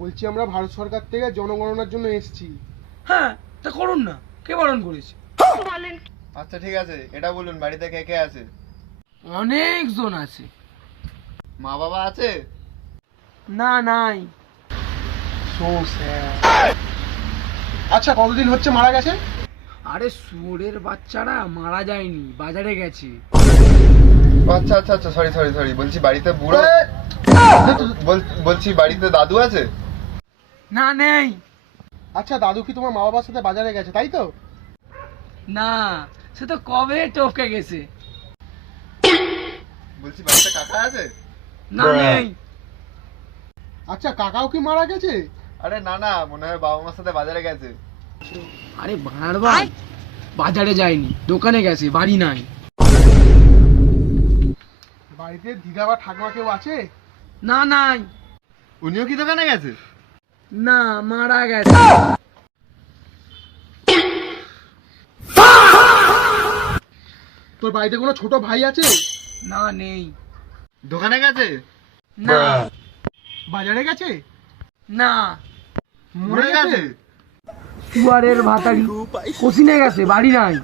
বলছি আমরা ভারত সরকার থেকে জনগণনার জন্য এসেছি। হ্যাঁ, তা করুন না, কে বারণ করেছে? আচ্ছা ঠিক আছে, এটা বলুন বাড়িতে কে কে আছে? অনেকজন আছে। মা বাবা আছে? না, নাই। So sad. আচ্ছা কতদিন হচ্ছে মারা গেছে? আরে শুয়োরের বাচ্চারা মারা যায়নি, বাজারে গেছে। আচ্ছা আচ্ছা আচ্ছা, সরি সরি সরি, বলছি বাড়িতে বুড়ো বলছি বাড়িতে দাদু আছে? না, নেই। আচ্ছা দাদু কি তোমার মা বাবার সাথে বাজারে গেছে তাই তো? না, সে তো কবে টপকে গেছে। বলছি বাড়িতে কাকা আছে? না, নেই। আচ্ছা কাকাও কি মারা গেছে? আরে না না, মনে হয় বাবা মার সাথে বাজারে গেছে। আরে ভাই, বাজারে যায়নি, দোকানে গেছে, বাড়ি নাই। বাড়িতে দিদা বা ঠাকুমা কেউ আছে? না, নাই। উনিও কি দোকানে গেছে? না, মারা গেছে। তোর বাড়িতে কোনো ছোট ভাই আছে? না, নেই। দোকানে গেছে? না, বাজারে গেছে? না। মরে গেছে? শুয়ারের ভাতারি কোচিনে গেছে, বাড়ি নাই।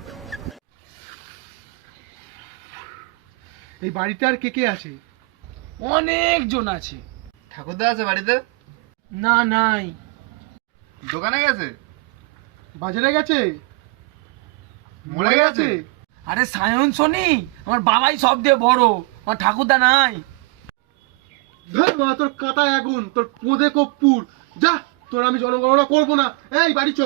এই বাড়িতে আর কে কে আছে? অনেকজন আছে। ঠাকুরদা আছে বাড়িতে? না, নাই। দোকানে গেছে? বাজারে গেছে? মরে গেছে? আরে সায়ন শনি, আমার বাবাই সব দিয়ে বড়, আমার ঠাকুরদা নাই। ধর বাবা, তোর কাটা আগুন, তোর পোদে কপ্পুর। যা, তোর আমি জনগণনা করবো না। এই বাড়ি চ।